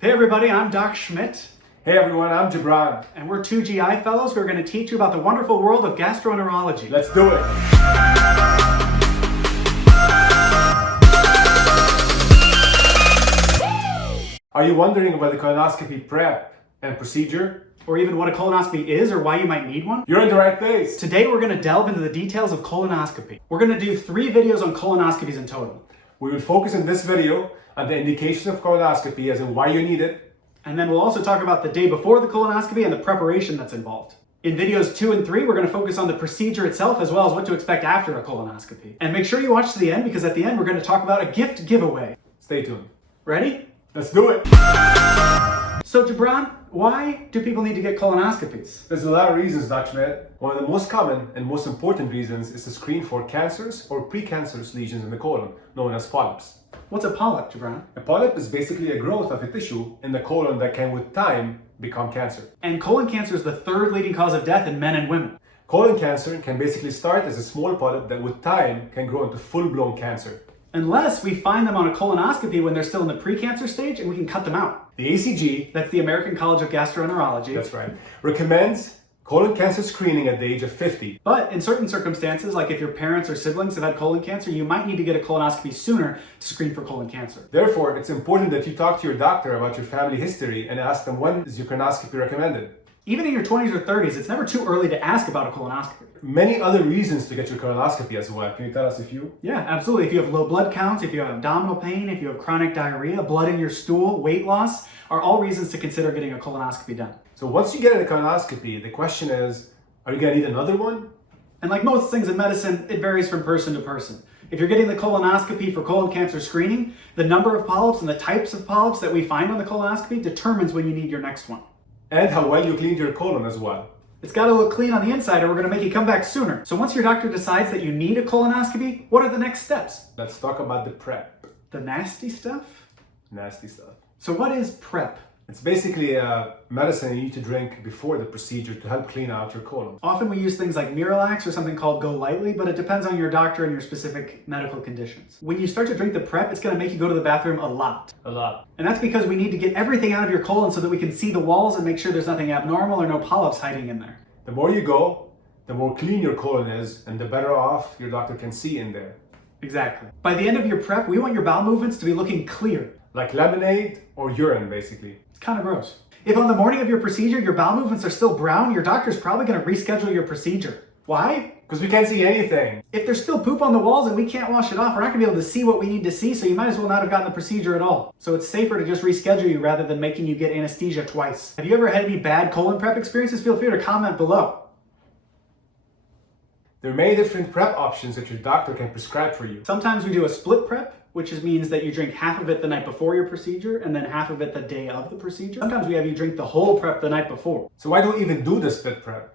Hey everybody, I'm Doc Schmidt. Hey everyone, I'm Gebran. And we're two GI fellows who are going to teach you about the wonderful world of gastroenterology. Let's do it. Are you wondering about the colonoscopy prep and procedure? Or even what a colonoscopy is or why you might need one? You're in the right place. Today we're going to delve into the details of colonoscopy. We're going to do 3 videos on colonoscopies in total. We will focus in this video on the indications of colonoscopy, as in why you need it. And then we'll also talk about the day before the colonoscopy and the preparation that's involved. In videos 2 and 3, we're going to focus on the procedure itself as well as what to expect after a colonoscopy. And make sure you watch to the end because at the end we're going to talk about a gift giveaway. Stay tuned. Ready? Let's do it. So Gebran, why do people need to get colonoscopies? There's a lot of reasons, Dr. Schmidt. One of the most common and most important reasons is to screen for cancers or precancerous lesions in the colon, known as polyps. What's a polyp, Gebran? A polyp is basically a growth of a tissue in the colon that can, with time, become cancer. And colon cancer is the 3rd leading cause of death in men and women. Colon cancer can basically start as a small polyp that with time can grow into full-blown cancer. Unless we find them on a colonoscopy when they're still in the precancer stage and we can cut them out. The ACG, That's the American College of Gastroenterology. that's right, recommends colon cancer screening at the age of 50. But in certain circumstances, like if your parents or siblings have had colon cancer, you might need to get a colonoscopy sooner to screen for colon cancer. Therefore, it's important that you talk to your doctor about your family history and ask them when is your colonoscopy recommended. Even in your 20s or 30s, it's never too early to ask about a colonoscopy. Many other reasons to get your colonoscopy as well. Can you tell us a few? Yeah, absolutely. If you have low blood counts, if you have abdominal pain, if you have chronic diarrhea, blood in your stool, weight loss, are all reasons to consider getting a colonoscopy done. So once you get a colonoscopy, the question is, are you going to need another one? And like most things in medicine, it varies from person to person. If you're getting the colonoscopy for colon cancer screening, the number of polyps and the types of polyps that we find on the colonoscopy determines when you need your next one. And how well you cleaned your colon as well. It's got to look clean on the inside or we're going to make you come back sooner. So once your doctor decides that you need a colonoscopy, what are the next steps? Let's talk about the prep. The nasty stuff? Nasty stuff. So what is prep? It's basically a medicine you need to drink before the procedure to help clean out your colon. Often we use things like Miralax or something called Go Lightly, but it depends on your doctor and your specific medical conditions. When you start to drink the prep, it's going to make you go to the bathroom a lot. A lot. And that's because we need to get everything out of your colon so that we can see the walls and make sure there's nothing abnormal or no polyps hiding in there. The more you go, the more clean your colon is and the better off your doctor can see in there. Exactly. By the end of your prep, we want your bowel movements to be looking clear. Like lemonade or urine, basically. It's kind of gross. If on the morning of your procedure, your bowel movements are still brown, your doctor's probably going to reschedule your procedure. Why? Because we can't see anything. If there's still poop on the walls and we can't wash it off, we're not going to be able to see what we need to see, so you might as well not have gotten the procedure at all. So it's safer to just reschedule you rather than making you get anesthesia twice. Have you ever had any bad colon prep experiences? Feel free to comment below. There are many different prep options that your doctor can prescribe for you. Sometimes we do a split prep, which means that you drink half of it the night before your procedure and then half of it the day of the procedure. Sometimes we have you drink the whole prep the night before. So why do we even do the split prep?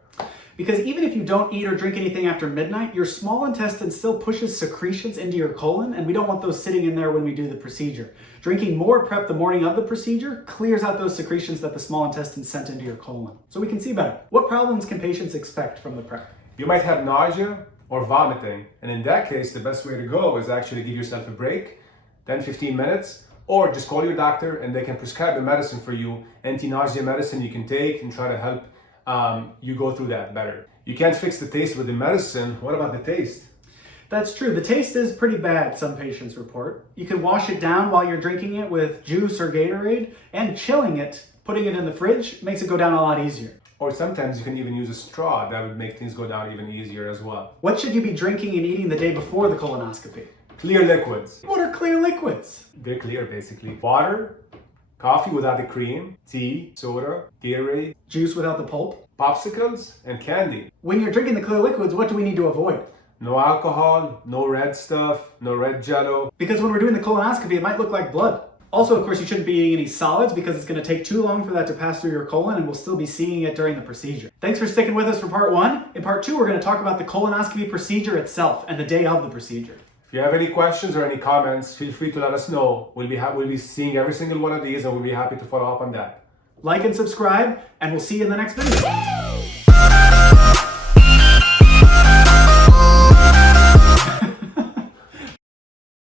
Because even if you don't eat or drink anything after midnight, your small intestine still pushes secretions into your colon, and we don't want those sitting in there when we do the procedure. Drinking more prep the morning of the procedure clears out those secretions that the small intestine sent into your colon, so we can see better. What problems can patients expect from the prep? You might have nausea or vomiting, and in that case, the best way to go is actually give yourself a break, 10-15 minutes, or just call your doctor and they can prescribe a medicine for you, anti-nausea medicine you can take and try to help you go through that better. You can't fix the taste with the medicine. What about the taste? That's true. The taste is pretty bad, some patients report. You can wash it down while you're drinking it with juice or Gatorade, and chilling it, putting it in the fridge, makes it go down a lot easier. Or sometimes you can even use a straw. That would make things go down even easier as well. What should you be drinking and eating the day before the colonoscopy? Clear liquids. What are clear liquids? They're clear, basically. Water, coffee without the cream, tea, soda, Gatorade, Juice without the pulp? popsicles, and candy. When you're drinking the clear liquids, what do we need to avoid? No alcohol, no red stuff, no red jello. Because when we're doing the colonoscopy, it might look like blood. Also, of course, you shouldn't be eating any solids because it's going to take too long for that to pass through your colon and we'll still be seeing it during the procedure. Thanks for sticking with us for part 1. In part 2, we're going to talk about the colonoscopy procedure itself and the day of the procedure. If you have any questions or any comments, feel free to let us know. We'll be seeing every single one of these and we'll be happy to follow up on that. Like and subscribe, and we'll see you in the next video.